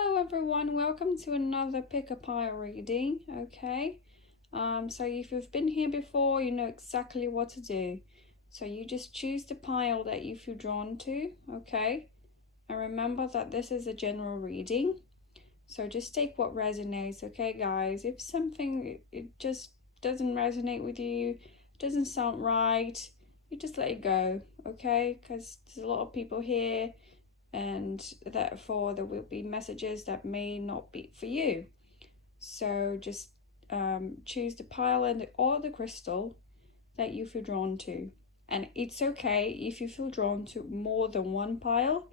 Hello everyone, welcome to another pick a pile reading, okay? So if you've been here before, you know exactly what to do. So you just choose the pile that you feel drawn to, okay? And remember that this is a general reading. So just take what resonates, okay guys? If something it just doesn't resonate with you, doesn't sound right, you just let it go, okay? Because there's a lot of people here and therefore there will be messages that may not be for you. So just choose the pile or the crystal that you feel drawn to. And it's okay if you feel drawn to more than one pile.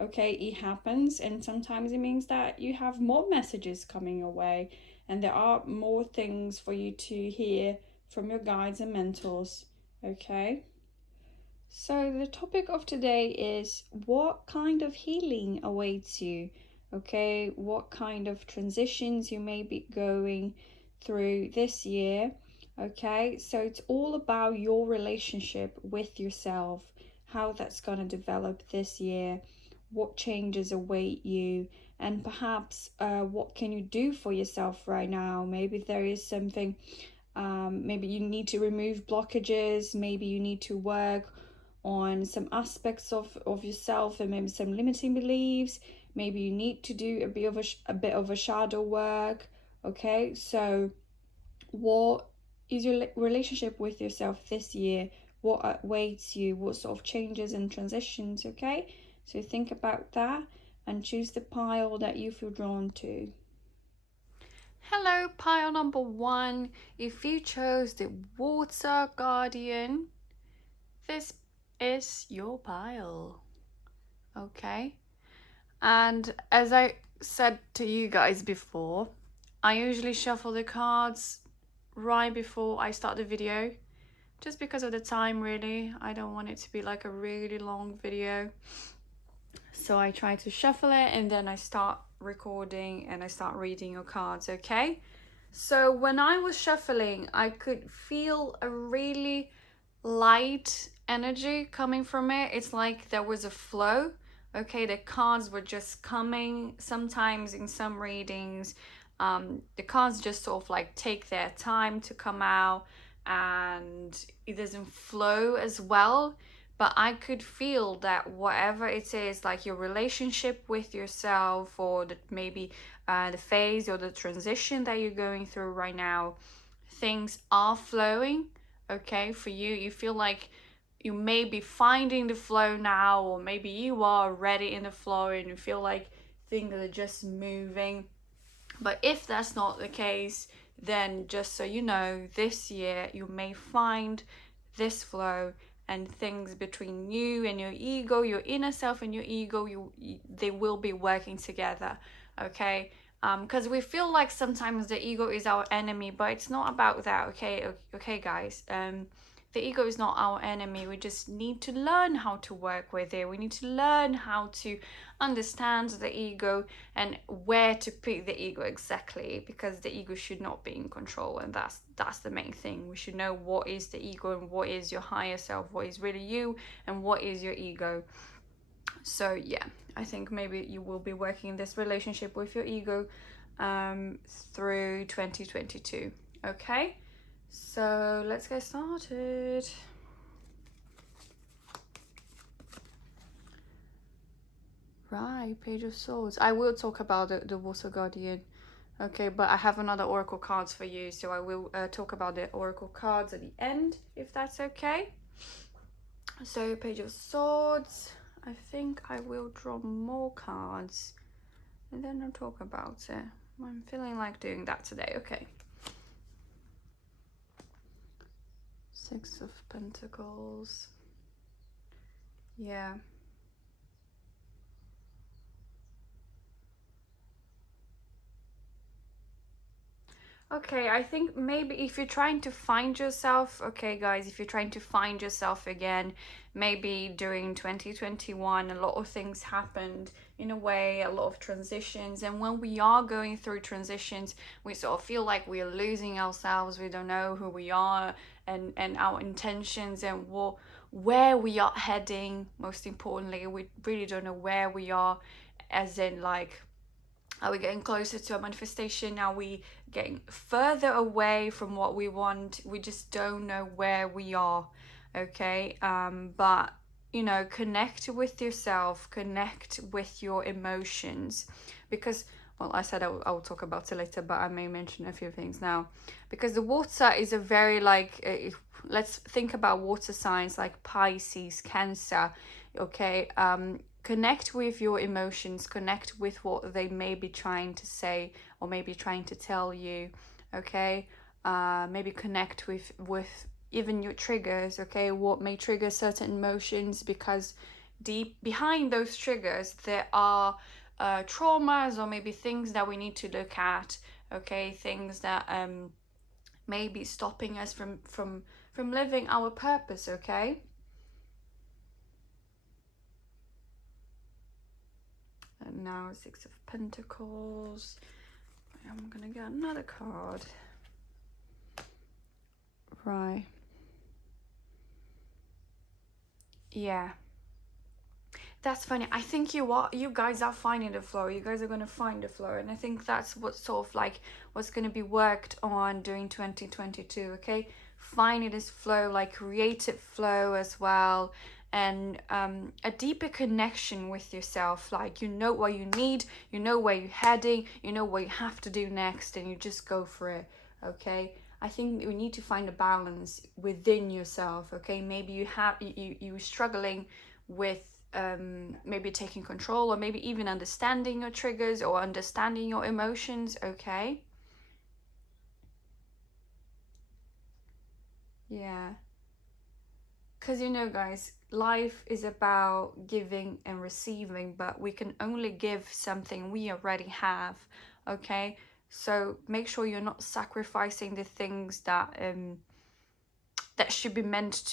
Okay, it happens, and sometimes it means that you have more messages coming your way, and there are more things for you to hear from your guides and mentors. Okay. So, the topic of today is what kind of healing awaits you? Okay, what kind of transitions you may be going through this year? Okay, so it's all about your relationship with yourself, how that's going to develop this year, what changes await you, and perhaps what can you do for yourself right now? Maybe there is something, maybe you need to remove blockages, maybe you need to work on some aspects of yourself and maybe some limiting beliefs. Maybe you need to do a bit of a shadow work. Okay, so what is your relationship with yourself this year? What awaits you? What sort of changes and transitions? Okay, so think about that and choose the pile that you feel drawn to. Hello, pile number one. If you chose the Water Guardian, this is your pile. Okay. And as I said to you guys before, I usually shuffle the cards right before I start the video, just because of the time, really. I don't want it to be like a really long video. So I try to shuffle it and then I start recording and I start reading your cards, okay? So when I was shuffling, I could feel a really light energy coming from it. It's like there was a flow. Okay, the cards were just coming. Sometimes in some readings, the cards just sort of like take their time to come out and it doesn't flow as well. But I could feel that whatever it is, like your relationship with yourself, or maybe the phase or the transition that you're going through right now, things are flowing. Okay, for you, you feel like you may be finding the flow now, or maybe you are already in the flow and you feel like things are just moving. But if that's not the case, then just so you know, this year you may find this flow, and things between you and your ego, your inner self and your ego, they will be working together. Okay, because we feel like sometimes the ego is our enemy, but it's not about that. Okay guys, the ego is not our enemy. We just need to learn how to work with it. We need to learn how to understand the ego and where to put the ego exactly, because the ego should not be in control, and that's the main thing. We should know what is the ego and what is your higher self, what is really you and what is your ego. So yeah, I think maybe you will be working in this relationship with your ego through 2022. Okay, so let's get started. Right, Page of Swords. I will talk about the Water Guardian. Okay, but I have another oracle cards for you, so I will talk about the oracle cards at the end, if that's okay. So, Page of Swords. I think I will draw more cards and then I'll talk about it. I'm feeling like doing that today. Okay. Six of Pentacles. Yeah. Okay, I think maybe if you're trying to find yourself, okay guys, if you're trying to find yourself again, maybe during 2021 a lot of things happened in a way, a lot of transitions, and when we are going through transitions, we sort of feel like we are losing ourselves. We don't know who we are and our intentions and where we are heading. Most importantly, we really don't know where we are, as in like Are we getting closer to a manifestation? Are we getting further away from what we want? We just don't know where we are, okay? But, you know, connect with yourself, connect with your emotions. Because, well, I said I'll talk about it later, but I may mention a few things now. Because the water is a very, like, let's think about water signs like Pisces, Cancer, okay? Connect with your emotions, connect with what they may be trying to say or maybe trying to tell you, okay? Maybe connect with even your triggers, okay? What may trigger certain emotions, because deep behind those triggers there are traumas or maybe things that we need to look at, okay? Things that may be stopping us from living our purpose, okay? And now Six of Pentacles. I'm gonna get another card. Right. Yeah. That's funny. I think you guys are finding the flow. You guys are gonna find the flow, and I think that's what sort of like what's gonna be worked on during 2022. Okay, finding this flow, like creative flow as well, and a deeper connection with yourself. Like you know what you need, you know where you're heading, you know what you have to do next, and you just go for it. Okay. I think we need to find a balance within yourself. Okay, maybe you're struggling with maybe taking control or maybe even understanding your triggers or understanding your emotions, okay? Yeah. Because you know, guys, life is about giving and receiving, but we can only give something we already have, okay? So make sure you're not sacrificing the things that should be meant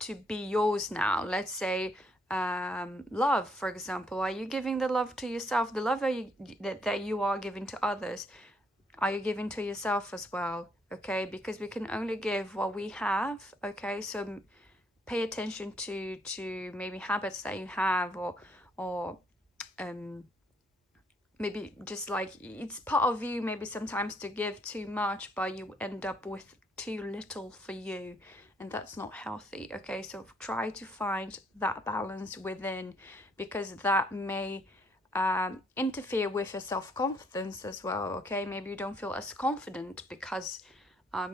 to be yours now. Let's say love, for example. Are you giving the love to yourself? The love that you are giving to others, are you giving to yourself as well? Okay, because we can only give what we have. Okay, so pay attention to maybe habits that you have, or maybe just like it's part of you maybe sometimes to give too much, but you end up with too little for you, and that's not healthy. Okay, so try to find that balance within, because that may interfere with your self-confidence as well. Okay, maybe you don't feel as confident because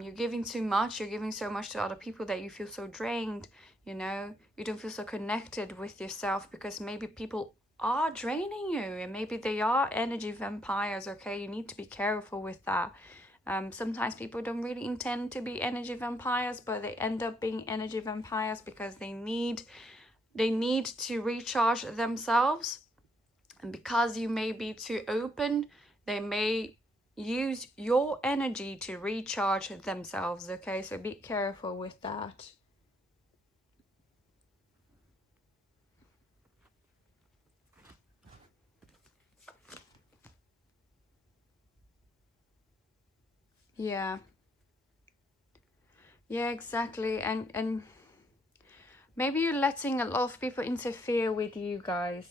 you're giving too much, you're giving so much to other people that you feel so drained, you know, you don't feel so connected with yourself because maybe people are draining you, and maybe they are energy vampires. Okay, you need to be careful with that. Sometimes people don't really intend to be energy vampires, but they end up being energy vampires because they need to recharge themselves, and because you may be too open, they may use your energy to recharge themselves. Okay, so be careful with that. Yeah. Yeah, exactly. And maybe you're letting a lot of people interfere with you guys,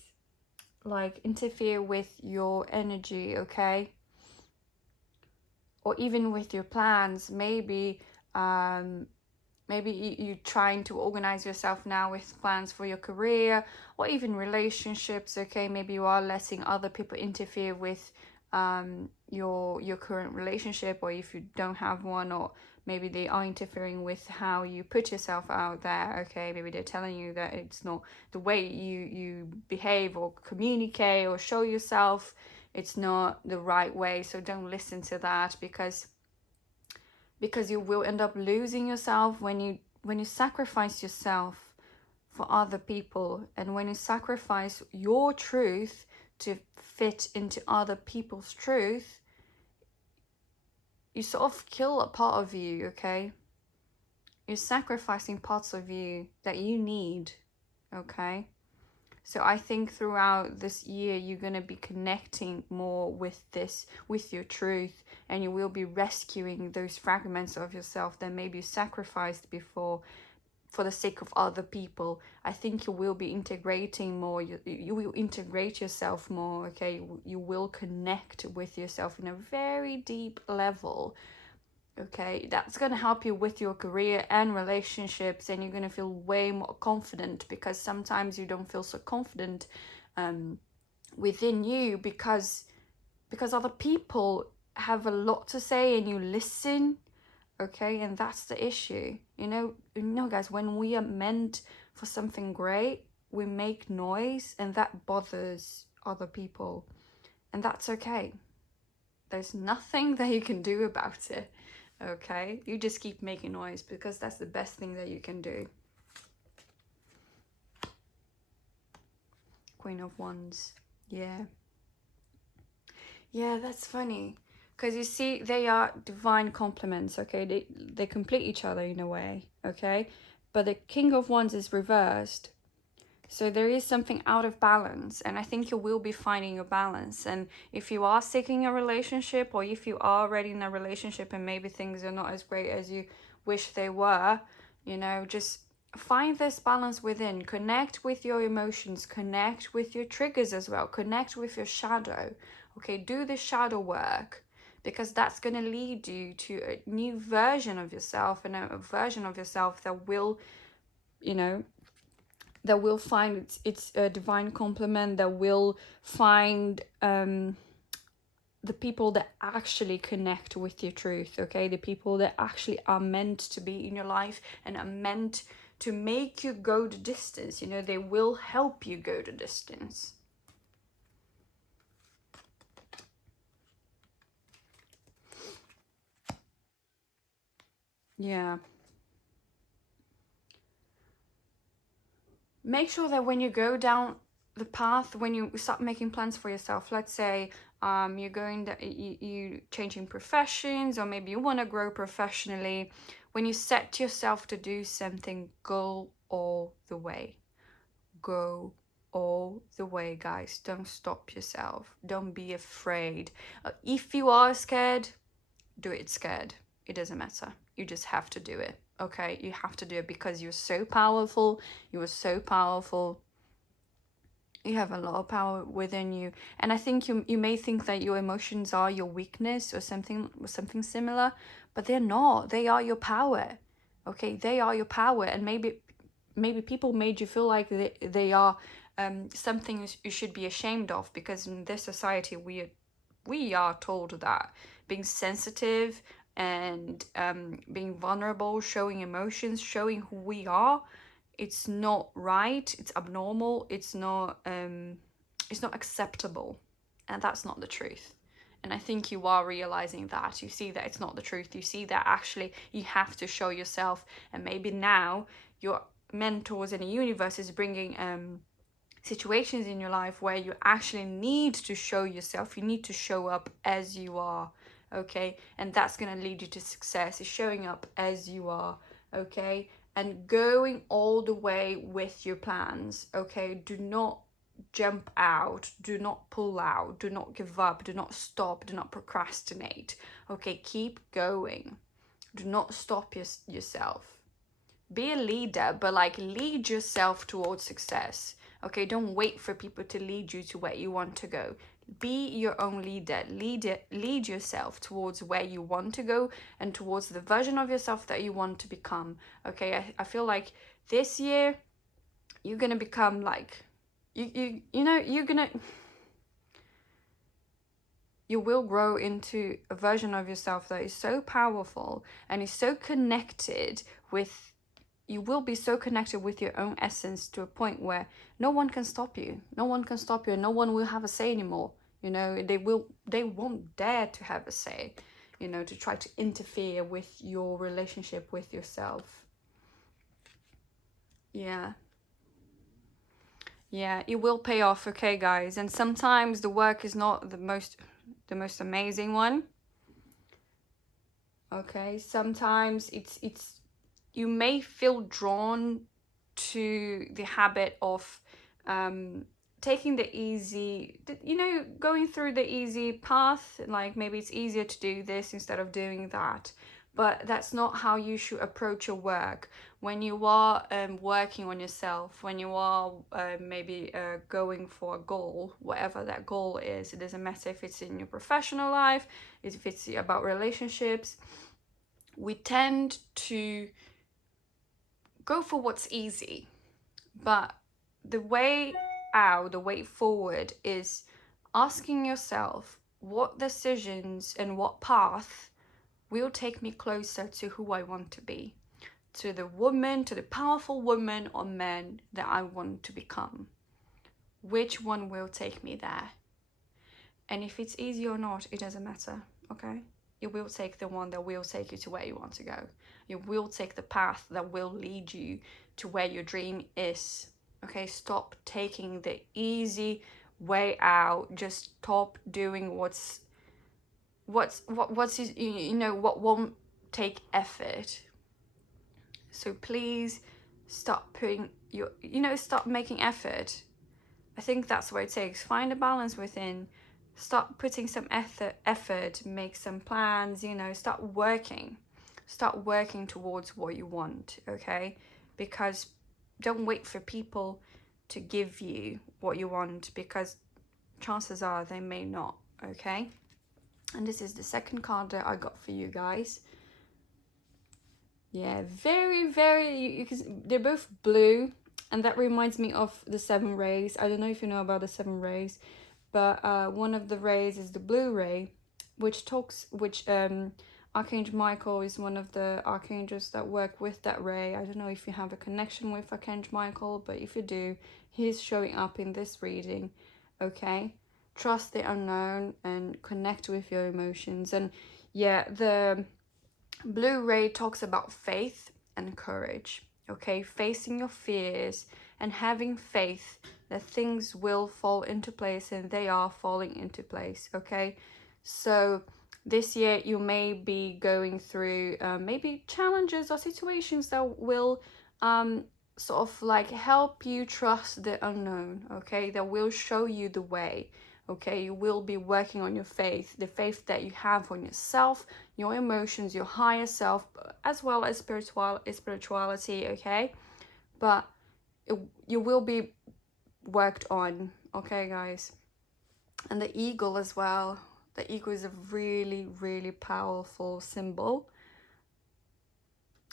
like interfere with your energy, okay? Or even with your plans. Maybe you're trying to organize yourself now with plans for your career or even relationships, okay? Maybe you are letting other people interfere with your current relationship, or if you don't have one, or maybe they are interfering with how you put yourself out there, okay? Maybe they're telling you that it's not the way you behave or communicate or show yourself, it's not the right way. So don't listen to that, because you will end up losing yourself when you sacrifice yourself for other people, and when you sacrifice your truth to fit into other people's truth, you sort of kill a part of you, okay? You're sacrificing parts of you that you need, okay? So I think throughout this year, you're going to be connecting more with this, with your truth, and you will be rescuing those fragments of yourself that maybe you sacrificed before for the sake of other people. I think you will be integrating more. You will integrate yourself more, okay? You will connect with yourself in a very deep level, okay? That's going to help you with your career and relationships, and you're going to feel way more confident, because sometimes you don't feel so confident within you because other people have a lot to say and you listen, okay? And that's the issue. You know guys, when we are meant for something great, we make noise, and that bothers other people, and that's okay. There's nothing that you can do about it, okay? You just keep making noise, because that's the best thing that you can do. Queen of Wands. Yeah, that's funny, because you see, they are divine complements, okay? They complete each other in a way, okay? But the King of Wands is reversed, so there is something out of balance, and I think you will be finding your balance. And if you are seeking a relationship, or if you are already in a relationship and maybe things are not as great as you wish they were, just find this balance within. Connect with your emotions, connect with your triggers as well, connect with your shadow, okay? Do the shadow work, because that's going to lead you to a new version of yourself, and a version of yourself that will, that will find its divine complement, that will find the people that actually connect with your truth, okay? The people that actually are meant to be in your life and are meant to make you go the distance. They will help you go the distance. Yeah. Make sure that when you go down the path, when you start making plans for yourself, let's say you're going to, you changing professions, or maybe you want to grow professionally, when you set yourself to do something, go all the way. Go all the way, guys. Don't stop yourself. Don't be afraid. If you are scared, do it scared. It doesn't matter. You just have to do it, okay? You have to do it, because you're so powerful. You are so powerful. You have a lot of power within you. And I think you may think that your emotions are your weakness, or something similar, but they're not. They are your power, okay? They are your power. And maybe people made you feel like they are something you should be ashamed of, because in this society we are told that being sensitive and being vulnerable, showing emotions, showing who we are, it's not right, it's abnormal, it's not acceptable, and that's not the truth. And I think you are realizing that. You see that it's not the truth. You see that actually you have to show yourself, and maybe now your mentors and the universe is bringing situations in your life where you actually need to show yourself. You need to show up as you are, okay? And that's going to lead you to success, is showing up as you are, okay? And going all the way with your plans, okay? Do not jump out, do not pull out, do not give up, do not stop, do not procrastinate, okay? Keep going. Do not stop yourself. Be a leader, but lead yourself towards success, okay? Don't wait for people to lead you to where you want to go. Be your own leader. Lead yourself towards where you want to go, and towards the version of yourself that you want to become, okay? I feel like this year you're gonna become you will grow into a version of yourself that is so powerful and is so connected with, you will be so connected with your own essence, to a point where no one can stop you. No one can stop you, and no one will have a say anymore. They won't dare to have a say, to try to interfere with your relationship with yourself. Yeah, it will pay off, okay, guys? And sometimes the work is not the most amazing one, okay? Sometimes it's you may feel drawn to the habit of taking the easy, going through the easy path. Like maybe it's easier to do this instead of doing that. but that's not how you should approach your work. When you are working on yourself, when you are maybe going for a goal, whatever that goal is, it doesn't matter if it's in your professional life, if it's about relationships, we tend to go for what's easy. But the way out, the way forward is asking yourself what decisions and what path will take me closer to who I want to be, to the woman, to the powerful woman or man that I want to become. Which one will take me there? And if it's easy or not, it doesn't matter, okay? You will take the one that will take you to where you want to go. You will take the path that will lead you to where your dream is, okay? Stop taking the easy way out. Just stop doing what won't take effort. So please stop stop making effort. I think that's what it takes. Find a balance within. Start putting some effort, make some plans, start working towards what you want, okay? Because don't wait for people to give you what you want, because chances are they may not, okay? And this is the second card that I got for you guys. Yeah, very, very, they're both blue, and that reminds me of the 7 rays. I don't know if you know about the 7 rays, but one of the rays is the blue ray, which Archangel Michael is one of the archangels that work with that ray. I don't know if you have a connection with Archangel Michael, but if you do, he's showing up in this reading, okay? Trust the unknown and connect with your emotions. And yeah, the blue ray talks about faith and courage, okay? Facing your fears and having faith that things will fall into place, and they are falling into place, okay? So this year you may be going through maybe challenges or situations that will sort of like help you trust the unknown, okay? That will show you the way, okay? You will be working on your faith, the faith that you have on yourself, your emotions, your higher self, as well as spirituality, okay? But you will be worked on, okay, guys? And the eagle as well. The eagle is a really, really powerful symbol.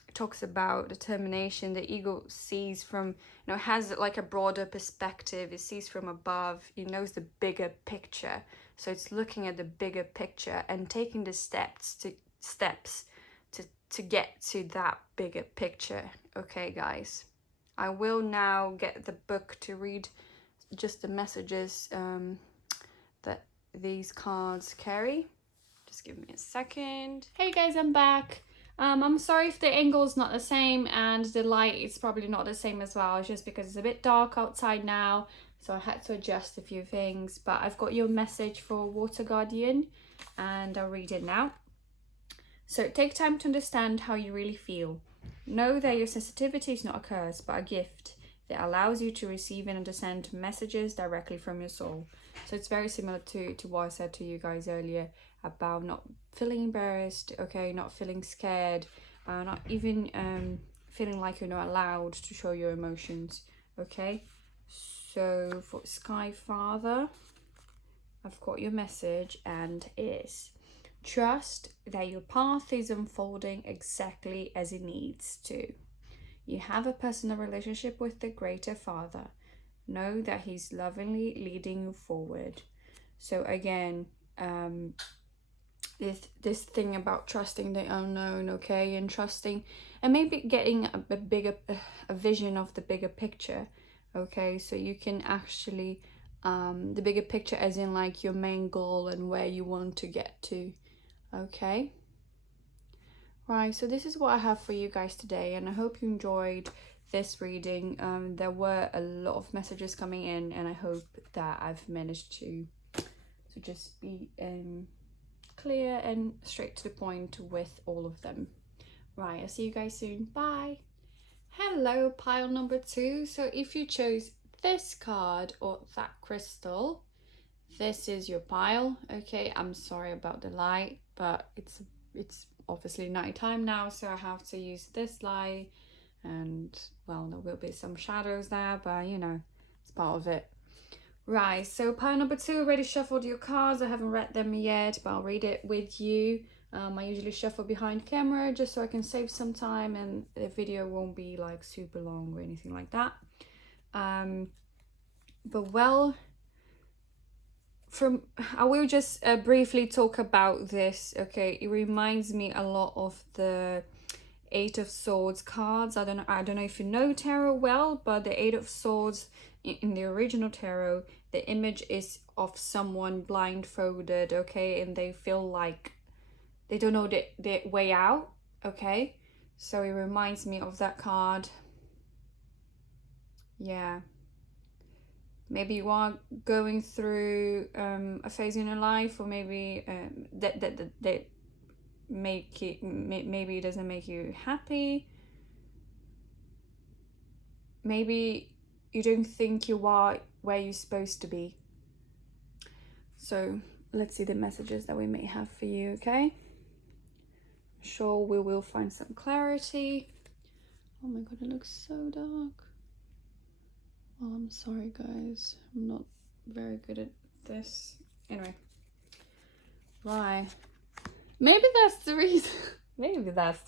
It talks about determination. The eagle sees from, has like a broader perspective. It sees from above. It knows the bigger picture. So it's looking at the bigger picture and taking the steps to get to that bigger picture. Okay, guys. I will now get the book to read just the messages that these cards carry. Just give me a second. Hey guys, I'm back. I'm sorry if the angle is not the same and the light is probably not the same as well. It's just because it's a bit dark outside now, so I had to adjust a few things. But I've got your message for Water Guardian, and I'll read it now. So take time to understand how you really feel. Know that your sensitivity is not a curse, but a gift that allows you to receive and understand messages directly from your soul. So it's very similar to what I said to you guys earlier about not feeling embarrassed, okay, not feeling scared, not even feeling like you're not allowed to show your emotions, okay? So for Sky Father, I've got your message, and it is: trust that your path is unfolding exactly as it needs to. You have a personal relationship with the Greater Father. Know that he's lovingly leading you forward. So again, this thing about trusting the unknown, okay, and trusting and maybe getting a bigger vision of the bigger picture, okay, so you can actually the bigger picture as in like your main goal and where you want to get to, okay? Right, so this is what I have for you guys today, and I hope you enjoyed this reading. There were a lot of messages coming in, and I hope that I've managed to just be clear and straight to the point with all of them. Right, I'll see you guys soon. Bye. Hello, pile number 2. So if you chose this card or that crystal, this is your pile. Okay, I'm sorry about the light, but it's obviously night time now, so I have to use this light, and well, there will be some shadows there, but you know, it's part of it. Right, so pile number 2, already shuffled your cards. I haven't read them yet, but I'll read it with you. I usually shuffle behind camera just so I can save some time and the video won't be like super long or anything like that. But well, I will just briefly talk about this. Okay, it reminds me a lot of the Eight of Swords cards. I don't know if you know tarot well, but the Eight of Swords in the original tarot, the image is of someone blindfolded, okay, and they feel like they don't know the way out, okay? So it reminds me of that card. Yeah. Maybe you are going through a phase in your life, or maybe that make it, maybe it doesn't make you happy. Maybe you don't think you are where you're supposed to be. So let's see the messages that we may have for you, okay? I'm sure we will find some clarity. Oh my god, it looks so dark. Oh, I'm sorry guys, I'm not very good at this. Anyway, right, maybe that's the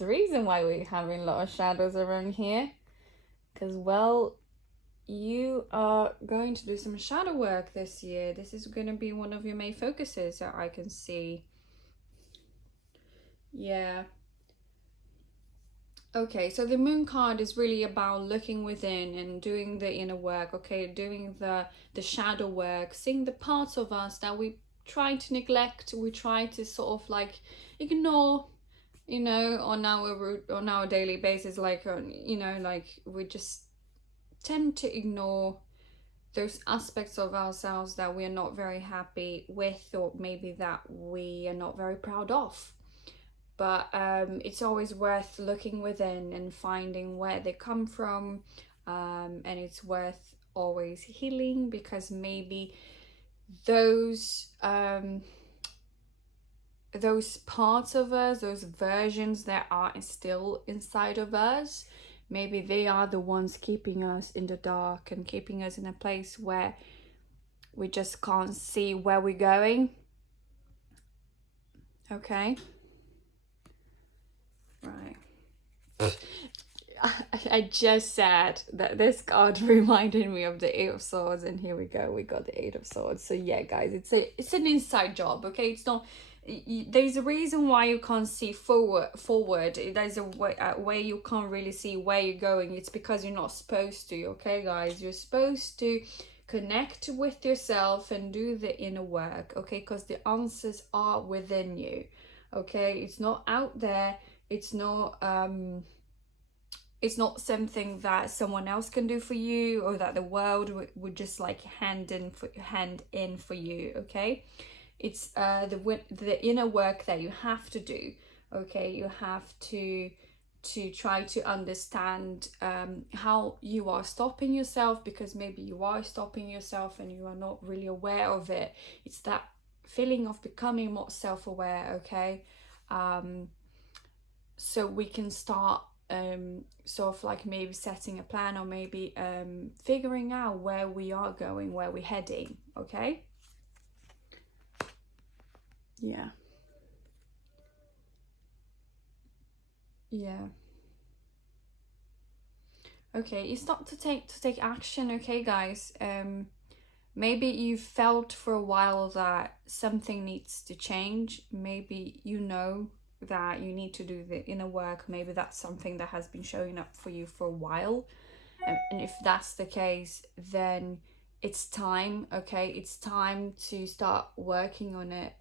reason why we're having a lot of shadows around here, because well, you are going to do some shadow work this year. This is going to be one of your main focuses that I can see. Yeah. Okay, so the moon card is really about looking within and doing the inner work, okay, doing the shadow work, seeing the parts of us that we try to neglect, we try to sort of like ignore, you know, on our daily basis, like you know, like we just tend to ignore those aspects of ourselves that we are not very happy with, or maybe that we are not very proud of. But it's always worth looking within and finding where they come from, and it's worth always healing, because maybe those parts of us, those versions that are still inside of us, maybe they are the ones keeping us in the dark and keeping us in a place where we just can't see where we're going. Okay. Right. I just said that this card reminded me of the Eight of Swords, and here we go, we got the Eight of Swords. So yeah guys, it's an inside job, okay? It's not, there's a reason why you can't see forward. There's a way you can't really see where you're going. It's because you're not supposed to, okay guys? You're supposed to connect with yourself and do the inner work, okay? Because the answers are within you, okay? It's not out there. It's not something that someone else can do for you, or that the world would just like hand in for you, okay? It's the inner work that you have to do, okay? You have to try to understand how you are stopping yourself, because maybe you are stopping yourself and you are not really aware of it. It's that feeling of becoming more self-aware, okay? So we can start sort of like maybe setting a plan, or maybe figuring out where we are going, where we're heading, okay? Yeah. Yeah. Okay, you start to take action, okay guys? Maybe you felt for a while that something needs to change. Maybe you know that you need to do the inner work. Maybe that's something that has been showing up for you for a while. And if that's the case, then it's time, okay? It's time to start working on it.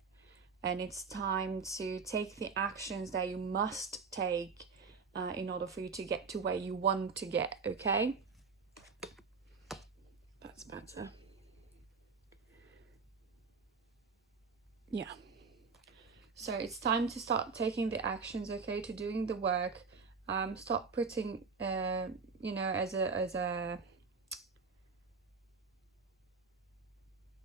And it's time to take the actions that you must take in order for you to get to where you want to get, okay? That's better. Yeah. So it's time to start taking the actions, okay, to doing the work. Stop putting, you know,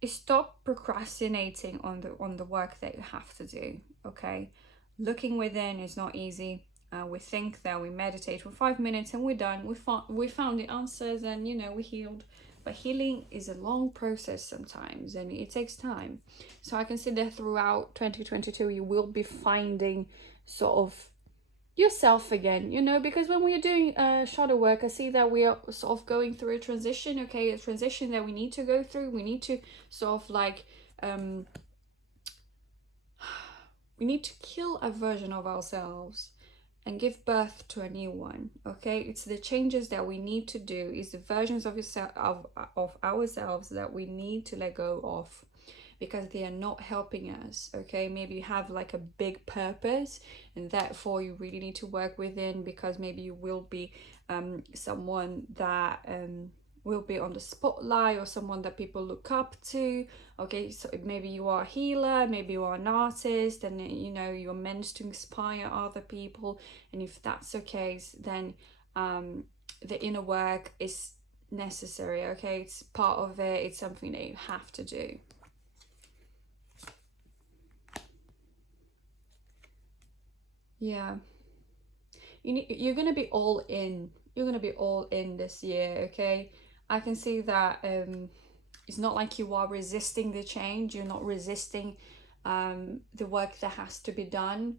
stop procrastinating on the work that you have to do, okay? looking within is not easy. We think that we meditate for 5 minutes and we're done. We found the answers and we healed. But healing is a long process sometimes and it takes time. So I can see that throughout 2022 you will be finding sort of yourself again, because when we are doing shadow work, I see that we are sort of going through a transition, okay, a transition that we need to go through. We need to sort of like we need to kill a version of ourselves and give birth to a new one, okay? It's the changes that we need to do, is the versions of ourselves that we need to let go of, because they are not helping us, okay? Maybe you have like a big purpose and therefore you really need to work within, because maybe you will be someone that will be on the spotlight, or someone that people look up to, okay? So maybe you are a healer, maybe you are an artist, and you're meant to inspire other people. And if that's the case, then the inner work is necessary, okay? It's part of it. It's something that you have to do. Yeah, you're gonna be all in. You're gonna be all in this year, okay? I can see that it's not like you are resisting the change. You're not resisting the work that has to be done,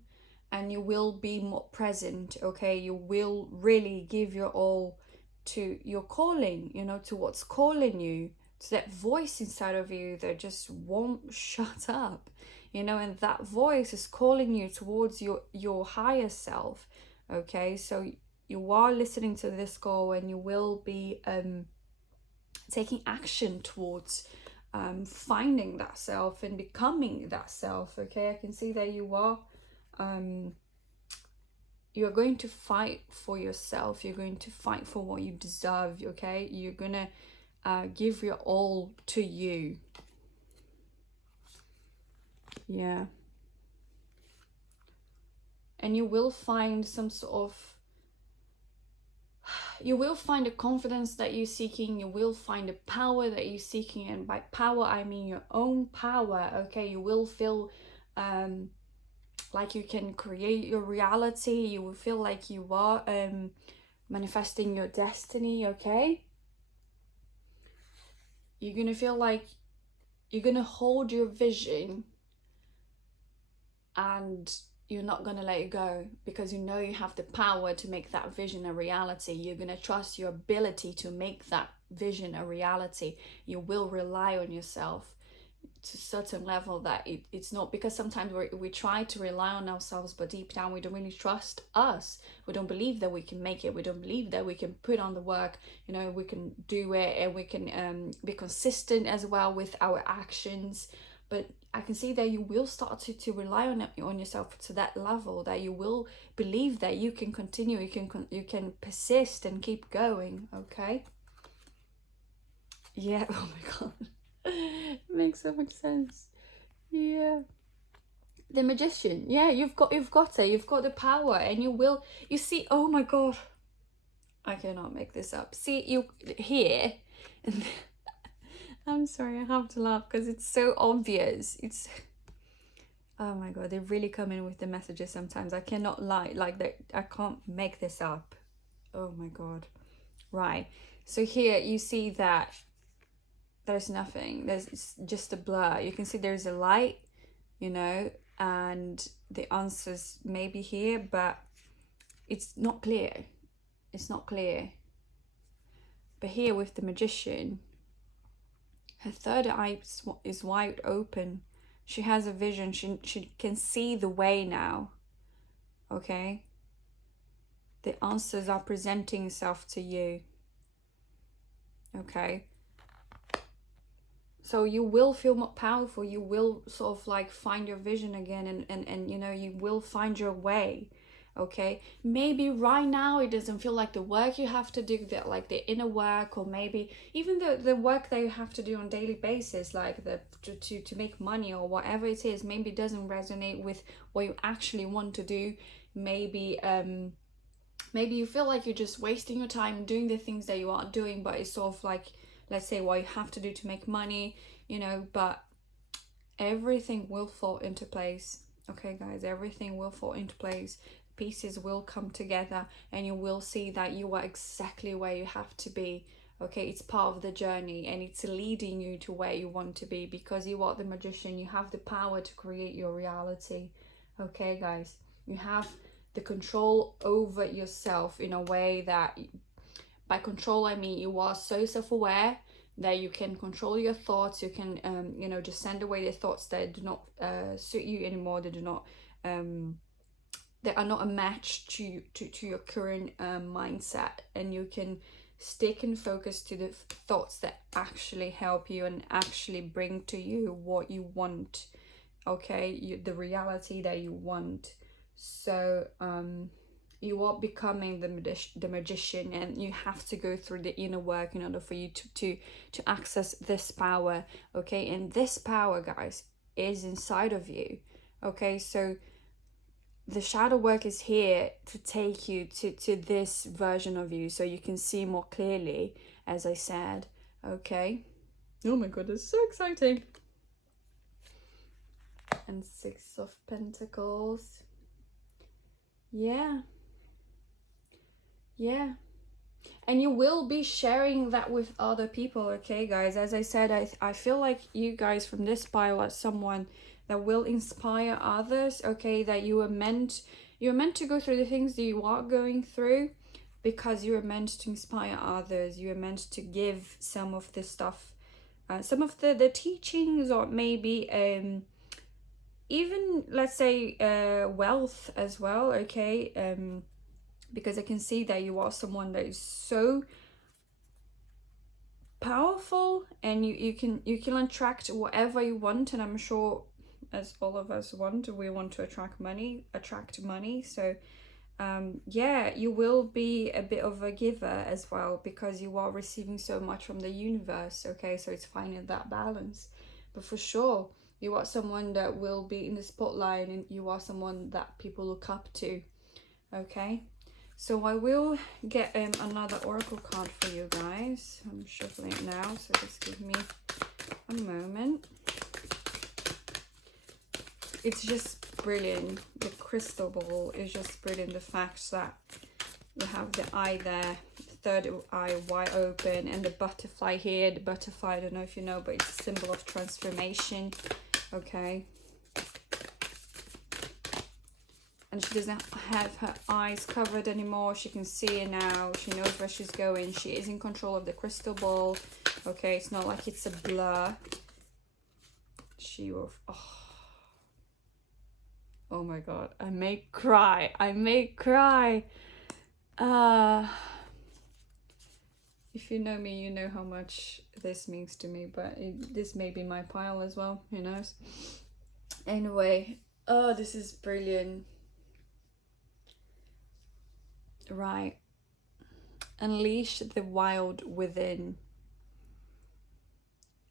and you will be more present, okay? You will really give your all to your calling, to what's calling you, to that voice inside of you that just won't shut up, and that voice is calling you towards your higher self, okay? So you are listening to this call, and you will be taking action towards finding that self and becoming that self, okay? I can see that you are going to fight for yourself. You're going to fight for what you deserve, okay? You're gonna give your all to you. Yeah. And you will find some sort of, you will find the confidence that you're seeking. You will find the power that you're seeking. And by power, I mean your own power, okay? You will feel like you can create your reality. You will feel like you are manifesting your destiny, okay? You're gonna feel like you're gonna hold your vision, and you're not going to let it go, because you have the power to make that vision a reality. You're going to trust your ability to make that vision a reality. You will rely on yourself to a certain level that it's not, because sometimes we try to rely on ourselves, but deep down we don't really trust us. We don't believe that we can make it. We don't believe that we can put on the work, we can do it, and we can be consistent as well with our actions. But I can see that you will start to rely on yourself to that level, that you will believe that you can continue, you can persist and keep going, okay? Yeah, oh my god. It makes so much sense. Yeah. The Magician. Yeah, you've got it. You've got the power, and you see, oh my god. I cannot make this up. See, you here. I'm sorry, I have to laugh because it's so obvious. Oh my god, they really come in with the messages sometimes. I cannot lie, like that. I can't make this up. Oh my god. Right. So here you see that there's nothing. There's just a blur. You can see there's a light, and the answers may be here, but it's not clear. It's not clear. But here with the Magician, her third eye is wide open. She has a vision. She can see the way now. Okay? The answers are presenting itself to you. Okay? So you will feel more powerful. You will sort of like find your vision again, and you will find your way. Okay, maybe right now it doesn't feel like the work you have to do, that like the inner work, or maybe even the work that you have to do on a daily basis, like to make money or whatever it is, maybe doesn't resonate with what you actually want to do. Maybe maybe you feel like you're just wasting your time doing the things that you aren't doing, but it's sort of like, let's say, what you have to do to make money, but everything will fall into place. Okay, guys, everything will fall into place. Pieces will come together, and you will see that you are exactly where you have to be. Okay, it's part of the journey, and it's leading you to where you want to be, because you are the magician. You have the power to create your reality. Okay, guys, you have the control over yourself in a way that, by control I mean you are so self-aware that you can control your thoughts. You can just send away the thoughts that do not suit you anymore. They do not they are not a match to your current mindset, and you can stick and focus to the thoughts that actually help you and actually bring to you what you want. Okay, the reality that you want. So you are becoming the magician, and you have to go through the inner work in order for you to access this power. Okay, and this power, guys, is inside of you. Okay, so the shadow work is here to take you to this version of you, so you can see more clearly, as I said. Okay, oh my god, it's so exciting. And 6 of Pentacles. Yeah, and you will be sharing that with other people. Okay, guys, as I said, I feel like you guys from this pile are someone that will inspire others. Okay, that you're meant to go through the things that you are going through, because you are meant to inspire others. You are meant to give some of the stuff, some of the teachings, or maybe even, let's say, wealth as well. Okay, because I can see that you are someone that is so powerful, and you can attract whatever you want. And I'm sure, as all of us want, we want to attract money. So yeah, you will be a bit of a giver as well, because you are receiving so much from the universe. Okay, so it's finding that balance. But for sure, you are someone that will be in the spotlight, and you are someone that people look up to. Okay, so I will get another oracle card for you guys. I'm shuffling it now, so just give me a moment. It's just brilliant. The crystal ball is just brilliant. The fact that you have the eye there, the third eye wide open, and the butterfly here. The butterfly, I don't know if you know, but it's a symbol of transformation. Okay. And she doesn't have her eyes covered anymore. She can see it now. She knows where she's going. She is in control of the crystal ball. Okay, it's not like it's a blur. She will... Oh my god, I may cry. If you know me, you know how much this means to me, but this may be my pile as well, who knows. Anyway, oh, this is brilliant. Right. Unleash the wild within.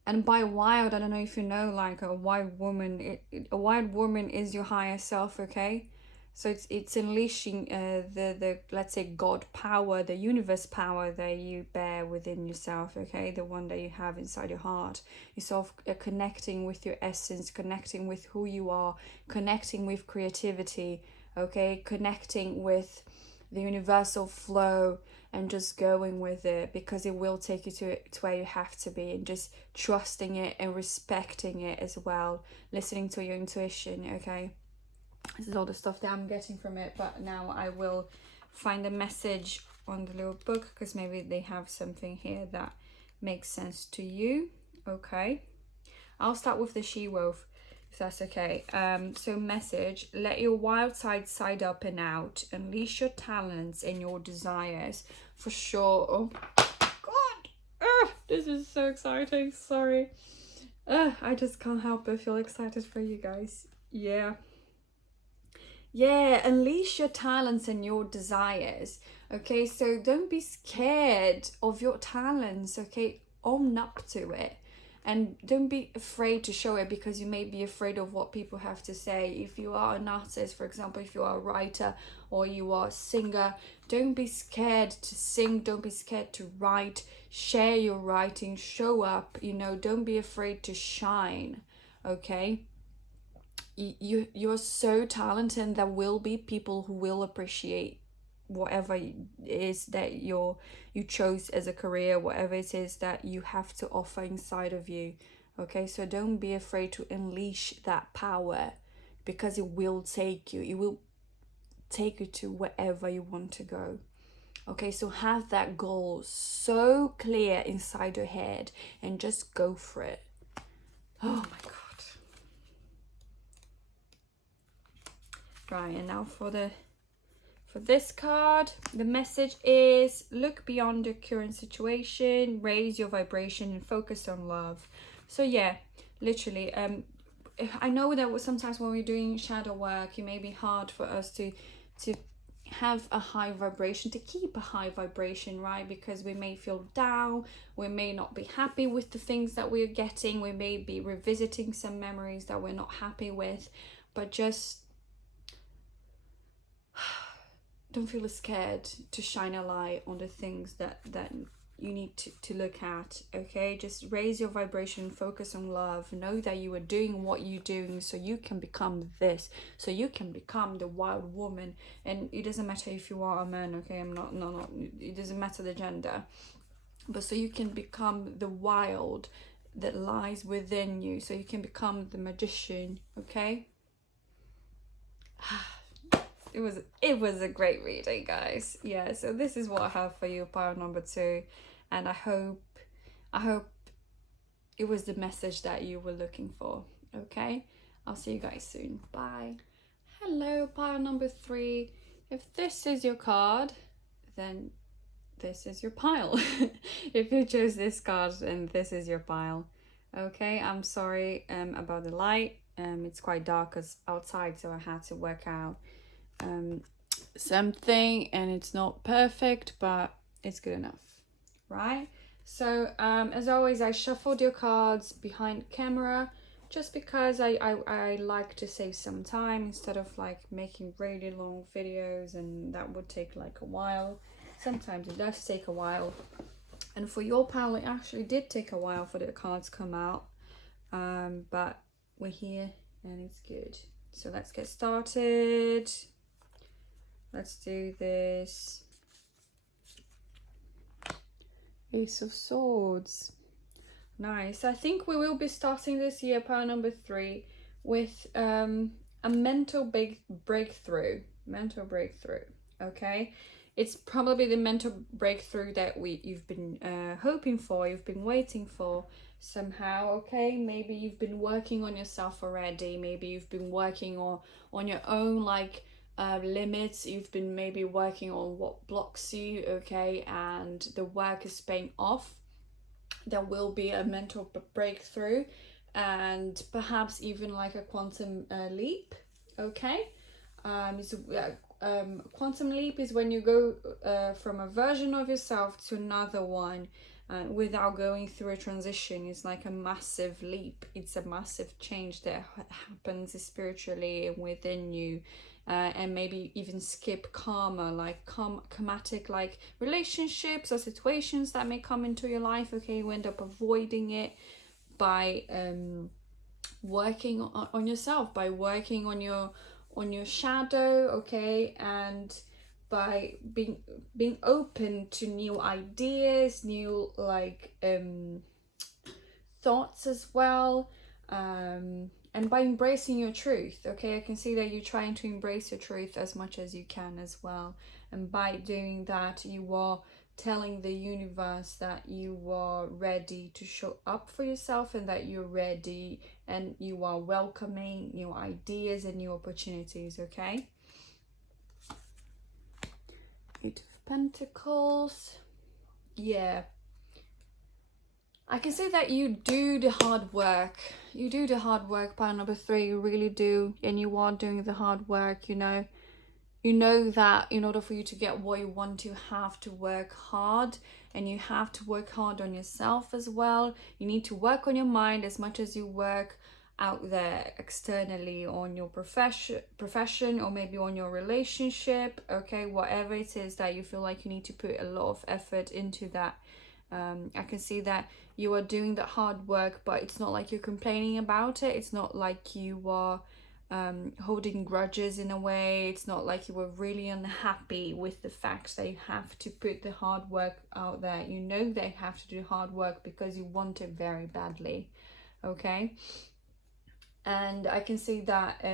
And by wild, I don't know if you know, like a wild woman. A wild woman is your higher self, okay? So it's unleashing the let's say God power, the universe power that you bear within yourself, okay? The one that you have inside your heart. You're sort of connecting with your essence, connecting with who you are, connecting with creativity, okay? Connecting with the universal flow, and just going with it, because it will take you to where you have to be, and just trusting it and respecting it as well, listening to your intuition. Okay, this is all the stuff that I'm getting from it, but now I will find a message on the little book, because maybe they have something here that makes sense to you. Okay, I'll start with the she-wolf, if that's okay. So message: let your wild side up and out, unleash your talents and your desires. For sure. Oh god, this is so exciting. Sorry, I just can't help but feel excited for you guys. Yeah, unleash your talents and your desires. Okay, so don't be scared of your talents. Okay, own up to it. And don't be afraid to show it, because you may be afraid of what people have to say. If you are an artist, for example, if you are a writer or you are a singer, don't be scared to sing. Don't be scared to write. Share your writing. Show up. Don't be afraid to shine. Okay? you're so talented, and there will be people who will appreciate whatever it is that you chose as a career, whatever it is that you have to offer inside of you. Okay, so don't be afraid to unleash that power, because it will take you, it will take you to wherever you want to go. Okay, so have that goal so clear inside your head and just go for it. Oh my god. Right, and now for this card, the message is look beyond your current situation, raise your vibration and focus on love. So yeah, literally, I know that sometimes when we're doing shadow work, it may be hard for us to have a high vibration, to keep a high vibration, right? Because we may feel down, we may not be happy with the things that we're getting, we may be revisiting some memories that we're not happy with, but just don't feel scared to shine a light on the things that you need to look at. Okay, just raise your vibration, focus on love, know that you are doing what you're doing so you can become this, so you can become the wild woman. And it doesn't matter if you are a man, okay, I'm not, no, it doesn't matter the gender, but so you can become the wild that lies within you, so you can become the magician. Okay. It was a great reading, guys. Yeah, so this is what I have for you, pile number 2, and I hope it was the message that you were looking for. Okay, I'll see you guys soon. Bye. Hello, pile number 3. If this is your card, then this is your pile. If you chose this card, then this is your pile. Okay, I'm sorry about the light. It's quite dark outside, so I had to work out something, and it's not perfect, but it's good enough, right? So as always, I shuffled your cards behind camera just because I like to save some time instead of like making really long videos, and that would take like a while. Sometimes it does take a while, and for your pile it actually did take a while for the cards come out, but we're here and it's good. So let's get started. Let's do this. Ace of Swords. Nice. I think we will be starting this year, pile number 3, with a mental breakthrough. Mental breakthrough. Okay. It's probably the mental breakthrough that you've been hoping for, you've been waiting for somehow. Okay, maybe you've been working on yourself already. Maybe you've been working on your own limits. You've been maybe working on what blocks you. Okay, and the work is paying off. There will be a mental breakthrough, and perhaps even like a quantum leap. Okay, quantum leap is when you go from a version of yourself to another one without going through a transition. It's like a massive leap. It's a massive change that happens spiritually within you. And maybe even skip karma, like karmatic like relationships or situations that may come into your life. Okay, you end up avoiding it by working on yourself, by working on your shadow. Okay, and by being open to new ideas, new thoughts as well, and by embracing your truth. Okay, I can see that you're trying to embrace your truth as much as you can as well, and by doing that you are telling the universe that you are ready to show up for yourself, and that you're ready and you are welcoming new ideas and new opportunities. Okay, 8 of Pentacles. Yeah, I can say that you do the hard work. You do the hard work, pile number 3. You really do. And you are doing the hard work, you know. You know that in order for you to get what you want, you have to work hard. And you have to work hard on yourself as well. You need to work on your mind as much as you work out there externally on your profession or maybe on your relationship. Okay, whatever it is that you feel like you need to put a lot of effort into that. I can see that you are doing that hard work, but it's not like you're complaining about it. It's not like you are holding grudges in a way. It's not like you were really unhappy with the fact that you have to put the hard work out there. You know they have to do hard work because you want it very badly. Okay, and I can see that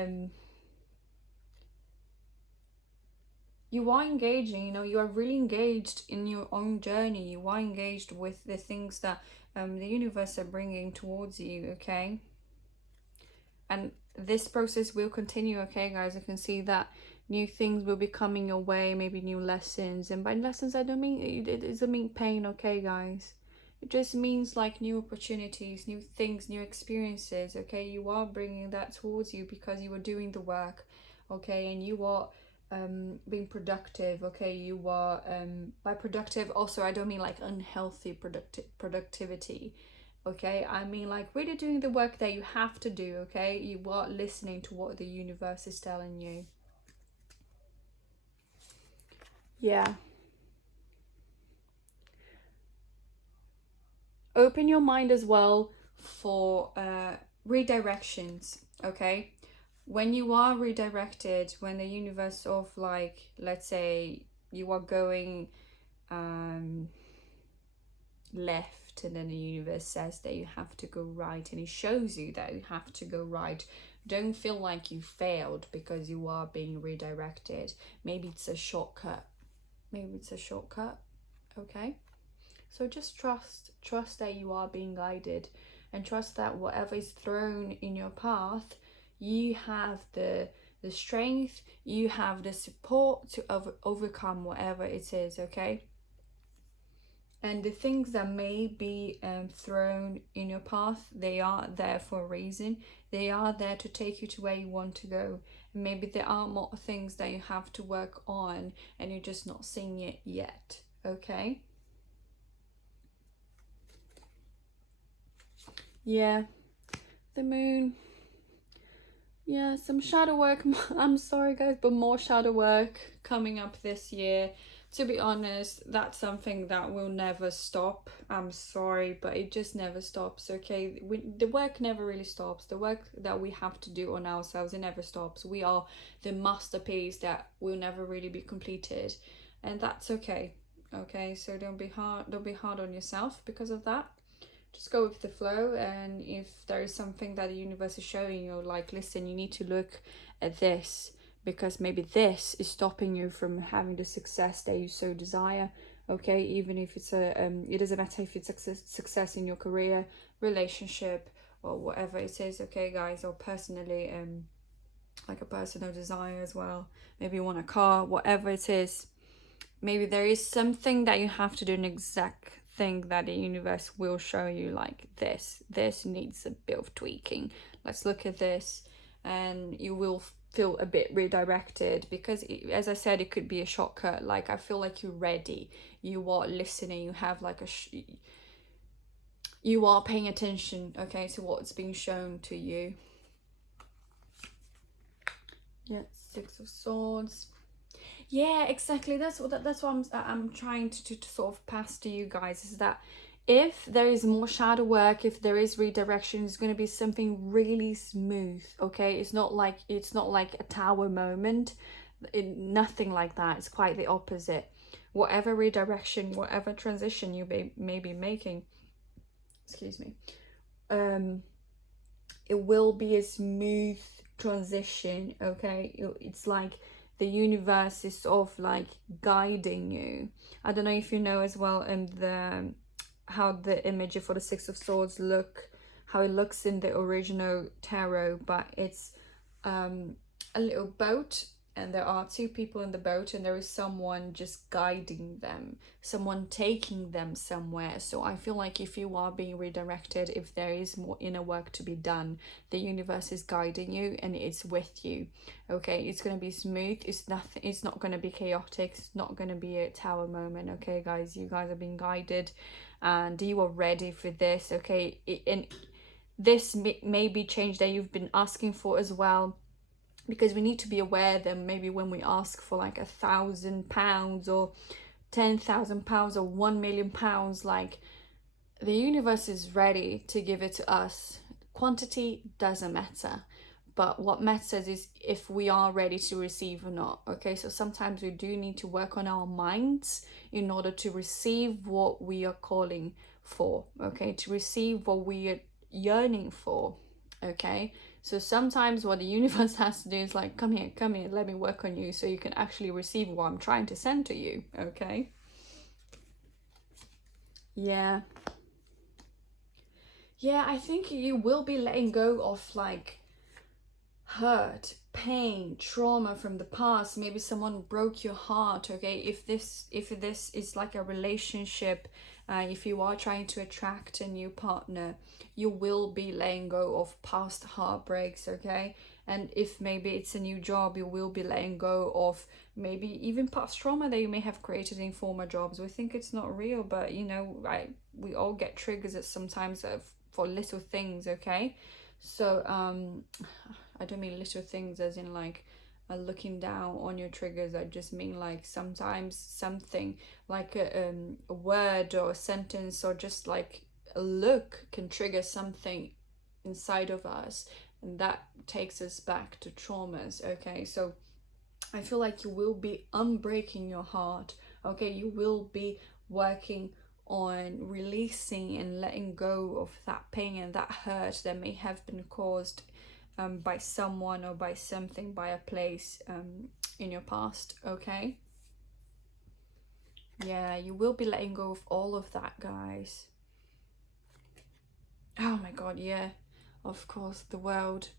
you are engaging, you know, you are really engaged in your own journey. You are engaged with the things that the universe are bringing towards you. Okay, and this process will continue. Okay guys, I can see that new things will be coming your way, maybe new lessons, and by lessons I don't mean, it doesn't mean pain. Okay guys, it just means like new opportunities, new things, new experiences. Okay, you are bringing that towards you because you are doing the work. Okay, and you are being productive. Okay, you are by productive also I don't mean like unhealthy productivity. Okay, I mean like really doing the work that you have to do. Okay, you are listening to what the universe is telling you. Yeah, open your mind as well for redirections. Okay, when you are redirected, when the universe of like, let's say you are going left, and then the universe says that you have to go right, and it shows you that you have to go right, don't feel like you failed because you are being redirected. Maybe it's a shortcut. Okay, so just trust that you are being guided, and trust that whatever is thrown in your path, you have the strength, you have the support to overcome whatever it is. Okay, and the things that may be thrown in your path, they are there for a reason. They are there to take you to where you want to go. Maybe there are more things that you have to work on and you're just not seeing it yet. Okay, yeah, the moon. Yeah, some shadow work. I'm sorry guys, but more shadow work coming up this year. To be honest, that's something that will never stop. I'm sorry, but it just never stops. Okay, the work never really stops. The work that we have to do on ourselves, it never stops. We are the masterpiece that will never really be completed, and that's okay. Okay, so don't be hard on yourself because of that. Just go with the flow, and if there is something that the universe is showing you, like, listen, you need to look at this because maybe this is stopping you from having the success that you so desire. Okay, even if it's it doesn't matter if it's success in your career, relationship, or whatever it is. Okay guys, or personally, like a personal desire as well, maybe you want a car, whatever it is. Maybe there is something that you have to do, an exact thing that the universe will show you, like this needs a bit of tweaking, let's look at this, and you will feel a bit redirected because as I said, it could be a shortcut. Like, I feel like you're ready, you are listening, you have like you are paying attention, okay, to what's being shown to you. Yeah, Six of Swords. Yeah, exactly. That's what I'm trying to sort of pass to you guys, is that if there is more shadow work, if there is redirection, it's going to be something really smooth. Okay, it's not like a tower moment. Nothing like that. It's quite the opposite. Whatever redirection, whatever transition you may be making, excuse me, it will be a smooth transition. Okay, it's like the universe is sort of like guiding you. I don't know if you know as well how the image for the Six of Swords how it looks in the original tarot, but it's a little boat, and there are two people in the boat, and there is someone just guiding them, someone taking them somewhere. So I feel like if you are being redirected, if there is more inner work to be done, the universe is guiding you and it's with you. Okay, it's going to be smooth, it's not going to be chaotic, it's not going to be a tower moment. Okay guys, you guys are being guided and you are ready for this. Okay, and this may be change that you've been asking for as well, because we need to be aware that maybe when we ask for like £1,000 or £10,000 or £1,000,000, like, the universe is ready to give it to us. Quantity doesn't matter, but what matters is if we are ready to receive or not. Okay, so sometimes we do need to work on our minds in order to receive what we are calling for, okay, to receive what we are yearning for. Okay, so sometimes what the universe has to do is like, come here, let me work on you so you can actually receive what I'm trying to send to you. Okay, yeah, I think you will be letting go of like hurt, pain, trauma from the past. Maybe someone broke your heart. Okay, if this is like a relationship, if you are trying to attract a new partner, you will be letting go of past heartbreaks. Okay, and if maybe it's a new job, you will be letting go of maybe even past trauma that you may have created in former jobs. We think it's not real, but you know, we all get triggers at sometimes for little things. Okay, so I don't mean little things as in like looking down on your triggers. I just mean like sometimes something like a word or a sentence or just like a look can trigger something inside of us, and that takes us back to traumas. Okay, so I feel like you will be unbreaking your heart. Okay, you will be working on releasing and letting go of that pain and that hurt that may have been caused by someone or by something, by a place in your past. Okay, yeah, you will be letting go of all of that, guys. Oh my god, yeah, of course, the world,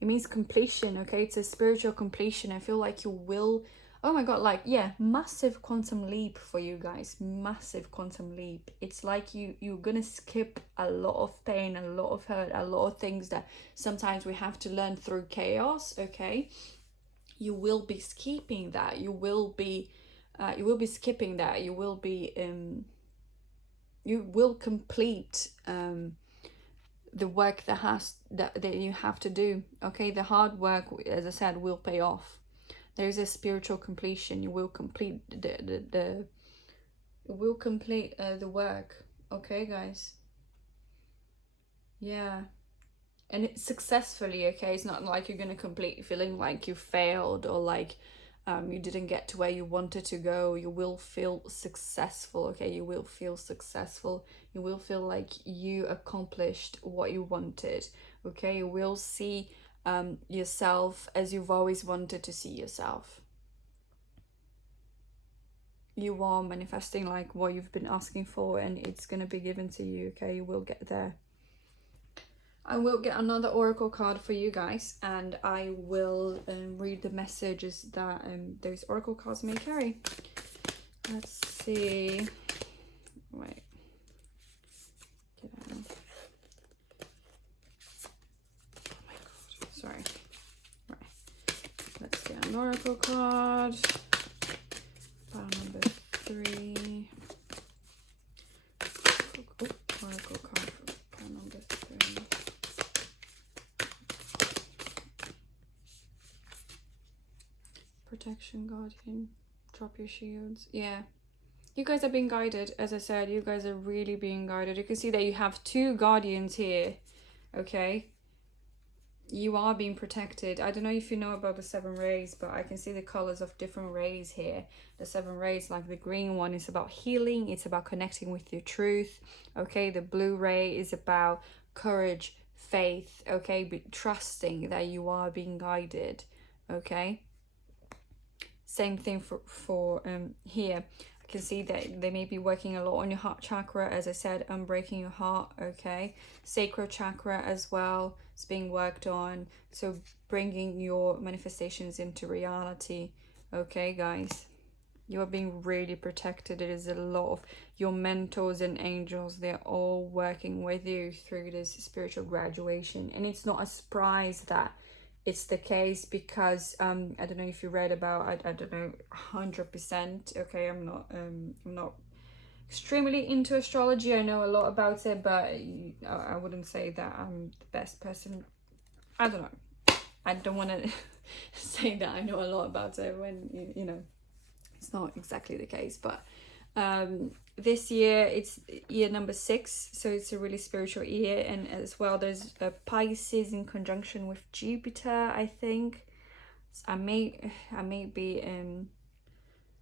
it means completion. Okay, it's a spiritual completion. I feel like you will, oh my god, like, yeah, massive quantum leap for you guys, massive quantum leap. It's like you're gonna skip a lot of pain, a lot of hurt, a lot of things that sometimes we have to learn through chaos. Okay, you will be skipping that. You will be skipping that. You will be you will complete the work that you have to do. Okay, the hard work, as I said, will pay off. There is a spiritual completion. You will complete the work. Okay, guys, yeah, and it's successfully. Okay, it's not like you're gonna complete feeling like you failed or like you didn't get to where you wanted to go. You will feel successful. Okay, you will feel successful. You will feel like you accomplished what you wanted. Okay, you will see yourself as you've always wanted to see yourself. You are manifesting like what you've been asking for, and it's going to be given to you. Okay, you will get there. I will get another oracle card for you guys, and I will read the messages that those oracle cards may carry. Let's see. Wait. Get out. Oh my god. Sorry. Right. Let's get an oracle card. Pile number 3. Oh, oracle card for pile number 3. Protection, guardian, drop your shields. Yeah, you guys are being guided. As I said, you guys are really being guided. You can see that you have 2 guardians here. Okay, you are being protected. I don't know if you know about the 7 rays, but I can see the colors of different rays here. The 7 rays, like the green one is about healing, it's about connecting with your truth. Okay, the blue ray is about courage, faith. Okay, but trusting that you are being guided. Okay, same thing for here. I can see that they may be working a lot on your heart chakra. As I said, unbreaking your heart. Okay, sacral chakra as well is being worked on, so bringing your manifestations into reality. Okay, guys, you are being really protected. It is a lot of your mentors and angels. They're all working with you through this spiritual graduation, and it's not a surprise that it's the case, because I don't know if you read about, I don't know 100%. Okay, I'm not extremely into astrology. I know a lot about it, but I wouldn't say that I'm the best person. I don't know, I don't want to say that I know a lot about it when you know it's not exactly the case. But This year it's year number 6, so it's a really spiritual year. And as well, there's a Pisces in conjunction with Jupiter, I think. I may be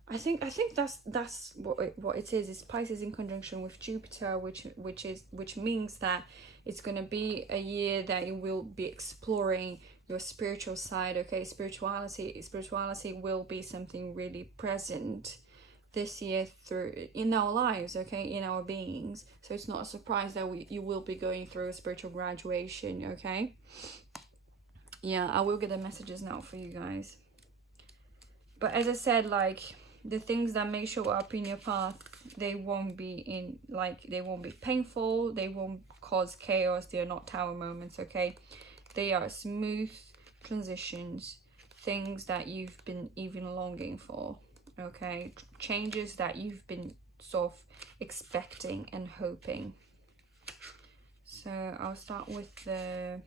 I think that's what it is. It's Pisces in conjunction with Jupiter, which means that it's gonna be a year that you will be exploring your spiritual side. Okay, spirituality will be something really present this year through in our lives, okay, in our beings. So it's not a surprise that you will be going through a spiritual graduation. Okay, yeah, I will get the messages now for you guys. But as I said, like, the things that may show up in your path, they won't be painful, they won't cause chaos, they are not tower moments. Okay, they are smooth transitions, things that you've been even longing for. Okay, changes that you've been sort of expecting and hoping. So I'll start with the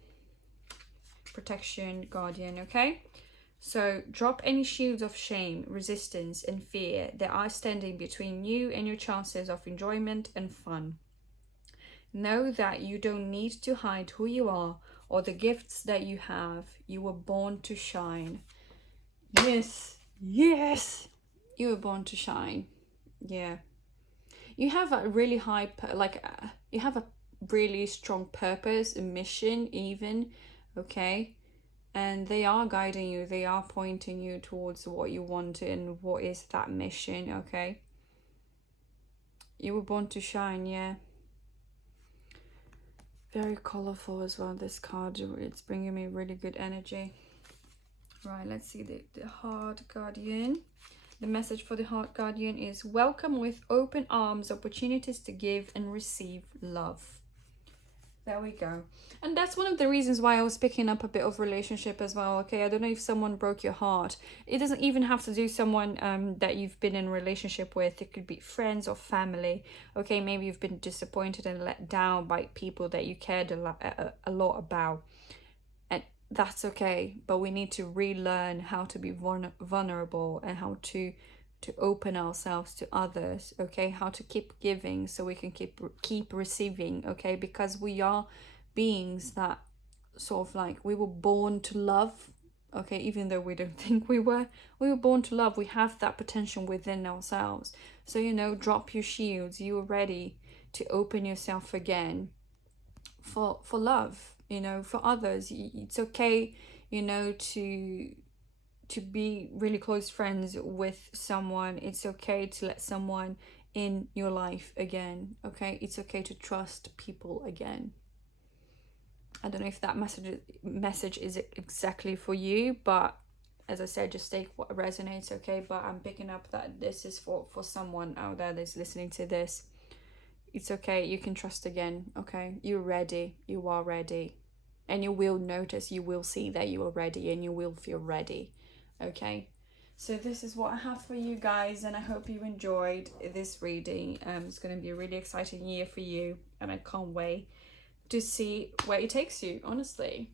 protection guardian. Okay, so drop any shields of shame, resistance and fear that are standing between you and your chances of enjoyment and fun. Know that you don't need to hide who you are or the gifts that you have. You were born to shine. Yes, you were born to shine. Yeah, you have a really high you have a really strong purpose, a mission even. Okay, and they are guiding you, they are pointing you towards what you want and what is that mission. Okay, you were born to shine. Yeah, very colorful as well, this card. It's bringing me really good energy. Right, let's see the Heart Guardian. The message for the Heart Guardian is: welcome with open arms, opportunities to give and receive love. There we go. And that's one of the reasons why I was picking up a bit of relationship as well. Okay, I don't know if someone broke your heart. It doesn't even have to do someone that you've been in a relationship with. It could be friends or family. Okay, maybe you've been disappointed and let down by people that you cared a lot about. And that's okay, but we need to relearn how to be vulnerable and how to open ourselves to others. Okay, how to keep giving so we can keep receiving. Okay, because we are beings that sort of like, we were born to love. Okay, even though we don't think we were born to love. We have that potential within ourselves. So, you know, drop your shields. You are ready to open yourself again for love, you know, for others. It's okay, you know, to be really close friends with someone. It's okay to let someone in your life again. Okay, it's okay to trust people again. I don't know if that message is exactly for you, but as I said, just take what resonates. Okay, but I'm picking up that this is for someone out there that's listening to this. It's okay, you can trust again. Okay, you're ready, you are ready, and you will notice, you will see that you are ready, and you will feel ready. Okay, so this is what I have for you guys, and I hope you enjoyed this reading. It's going to be a really exciting year for you, and I can't wait to see where it takes you, honestly.